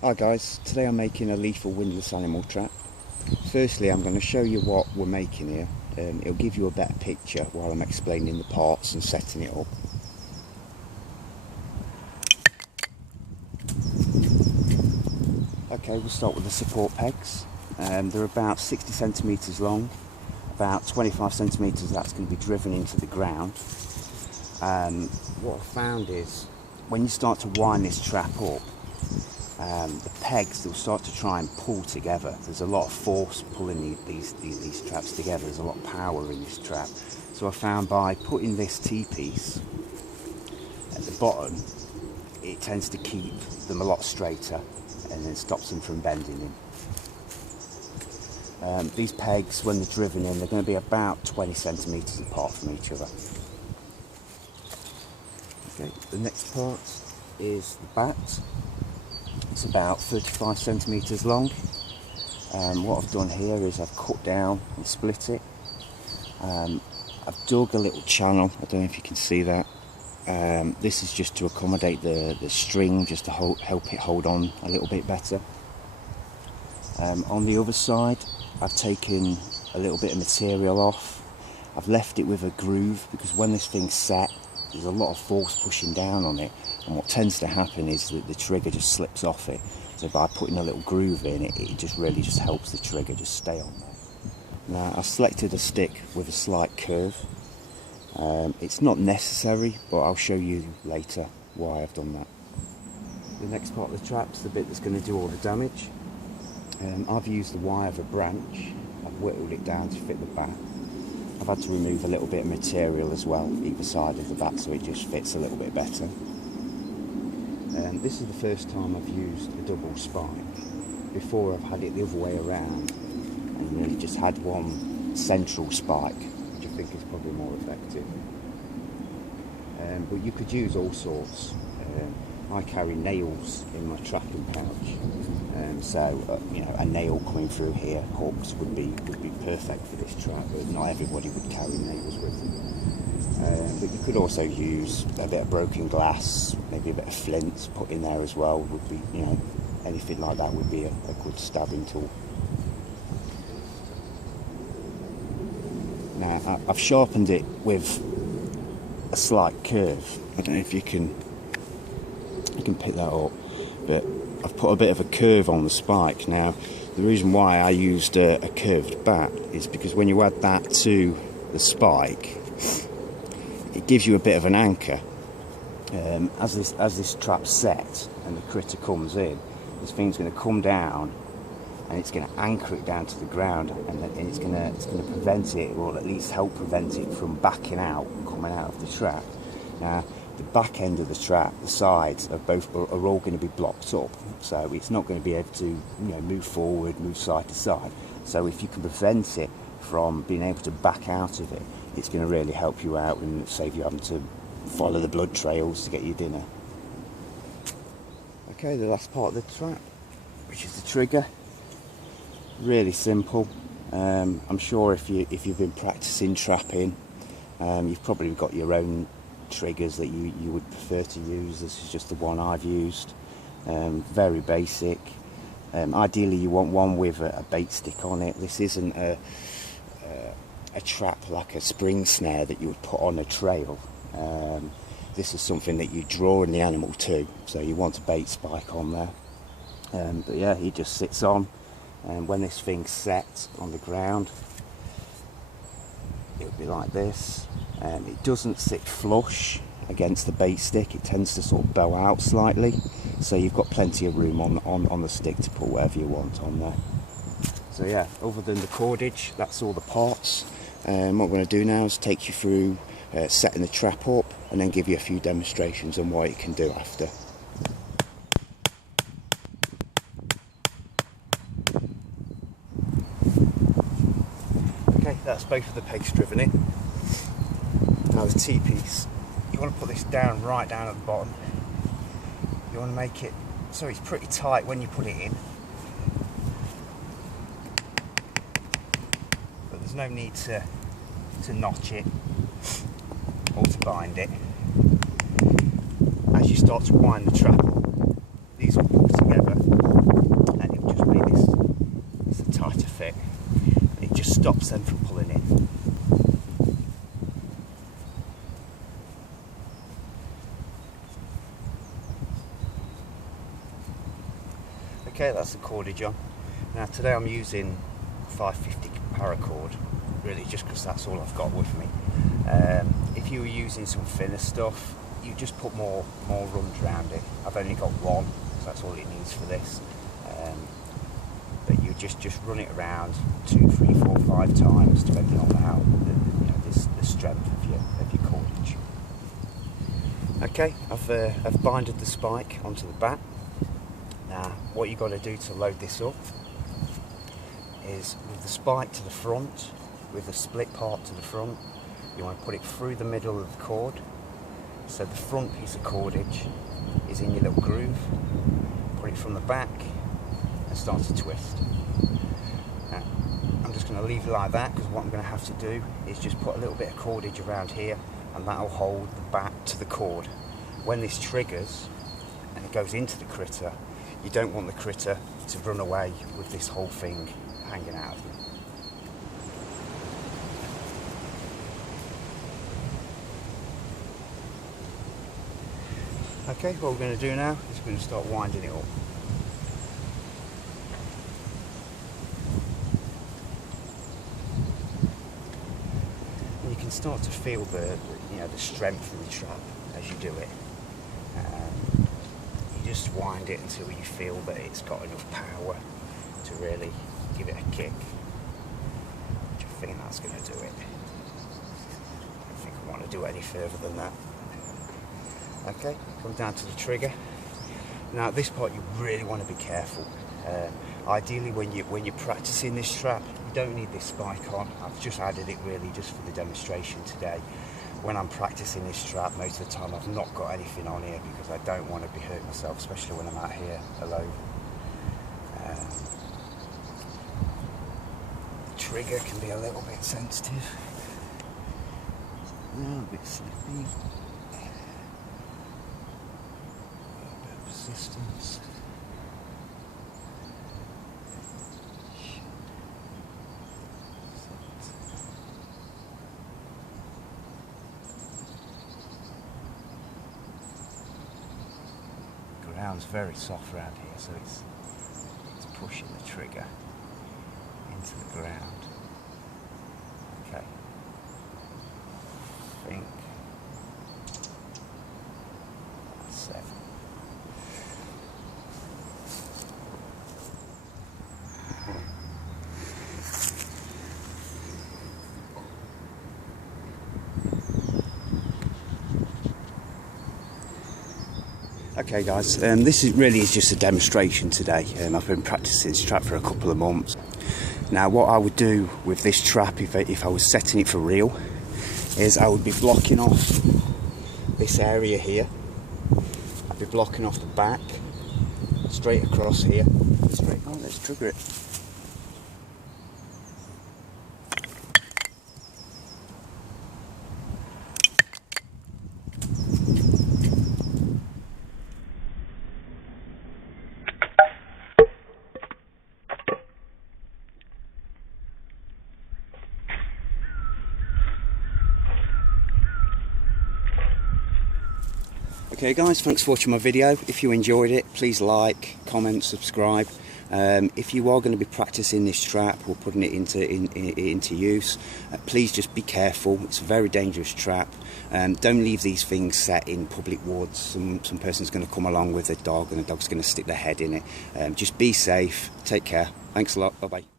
Hi guys, today I'm making a lethal windlass animal trap. Firstly, I'm going to show you what we're making here. It'll give you a better picture while I'm explaining the parts and setting it up. Okay, we'll start with the support pegs. They're about 60 centimetres long, about 25 centimetres that's going to be driven into the ground. What I found is when you start to wind this trap up, the pegs will start to try and pull together. There's a lot of force pulling these traps together. There's a lot of power in this trap. So I found by putting this T-piece at the bottom, it tends to keep them a lot straighter and then stops them from bending in. These pegs, when they're driven in, they're going to be about 20 centimetres apart from each other. Okay, the next part is the bat. It's about 35 centimetres long. What I've done here is I've cut down and split it. I've dug a little channel, I don't know if you can see that. This is just to accommodate the string, just to help it hold on a little bit better. On the other side, I've taken a little bit of material off. I've left it with a groove because when this thing's set, there's a lot of force pushing down on it, and what tends to happen is that the trigger just slips off it. So by putting a little groove in it, it just really helps the trigger just stay on there. Now I've selected a stick with a slight curve. It's not necessary, but I'll show you later why I've done that. The next part of the trap's the bit that's going to do all the damage. I've used the wire of a branch. I've whittled it down to fit the bat. I've had to remove a little bit of material as well, either side of the bat, so it just fits a little bit better. This is the first time I've used a double spike. Before I've had it the other way around and really just had one central spike, which I think is probably more effective. But you could use all sorts. I carry nails in my tracking pouch, so you know, a nail coming through here, hooks would be perfect for this trap. But not everybody would carry nails with them. But you could also use a bit of broken glass, maybe a bit of flint put in there as well. Would be, you know, anything like that would be a good stabbing tool. Now I've sharpened it with a slight curve. I don't know if you can pick that up, but I've put a bit of a curve on the spike. Now the reason why I used a curved bat is because when you add that to the spike, it gives you a bit of an anchor. As this trap's set and the critter comes in, this thing's going to come down and it's going to anchor it down to the ground, and it's going to prevent it, or at least help prevent it from backing out and coming out of the trap. Now the back end of the trap, the sides are all going to be blocked up, so it's not going to be able to, you know, move forward, move side to side. So if you can prevent it from being able to back out of it, it's going to really help you out and save you having to follow the blood trails to get your dinner. Okay, the last part of the trap, which is the trigger. Really simple. I'm sure if you've been practicing trapping, you've probably got your own triggers that you would prefer to use. This is just the one I've used. Very basic. Ideally you want one with a bait stick on it. This isn't a trap like a spring snare that you would put on a trail. This is something that you draw in the animal to, so you want a bait spike on there. But yeah, he just sits on, and when this thing's set on the ground, it'll be like this. It doesn't sit flush against the bait stick, it tends to sort of bow out slightly, so you've got plenty of room on the stick to put whatever you want on there. So yeah, other than the cordage, that's all the parts. What we're going to do now is take you through setting the trap up, and then give you a few demonstrations on what it can do after. Okay, that's both of the pegs driven in. Now the T-piece, you want to put this down, right down at the bottom. You want to make it so it's pretty tight when you put it in, but there's no need to notch it or to bind it. As you start to wind the trap up, these will pull together stops them from pulling in. Okay, that's the cordage on. Now today I'm using 550 paracord, really just because that's all I've got with me. If you were using some thinner stuff, you just put more runs around it. I've only got one, so that's all it needs for this. But you just run it around 2, 3, 4, 5 times, depending on how the strength of your cordage. Okay, I've binded the spike onto the bat. Now, what you've got to do to load this up is with the spike to the front, with the split part to the front, you want to put it through the middle of the cord, so the front piece of cordage is in your little groove. Put it from the back and start to twist. Now, I'm just going to leave it like that, because what I'm going to have to do is just put a little bit of cordage around here, and that'll hold the bat to the cord. When this triggers and it goes into the critter, you don't want the critter to run away with this whole thing hanging out of you. Okay, what we're going to do now is we're going to start winding it up. And you can start to feel the strength of the trap as you do it. You just wind it until you feel that it's got enough power to really give it a kick. Which I think that's going to do it. I don't think I want to do any further than that. Okay, come down to the trigger. Now at this part you really want to be careful. Ideally when you're practicing this trap, you don't need this spike on. I've just added it really just for the demonstration today. When I'm practicing this trap, most of the time I've not got anything on here because I don't want to be hurting myself, especially when I'm out here alone. The trigger can be a little bit sensitive. A bit slippy. Resistance. Ground's very soft around here, so it's pushing the trigger into the ground. Okay. I think that's 7. Okay guys, this is just a demonstration today. I've been practicing this trap for a couple of months. Now what I would do with this trap if I was setting it for real is I would be blocking off this area here. I'd be blocking off the back, straight across here. Oh, let's trigger it. Okay guys, thanks for watching my video. If you enjoyed it, please like, comment, subscribe. If you are going to be practicing this trap or putting it into use, please just be careful. It's a very dangerous trap. Don't leave these things set in public woods. Some person's going to come along with a dog and the dog's going to stick their head in it. Just be safe, take care. Thanks a lot, bye bye.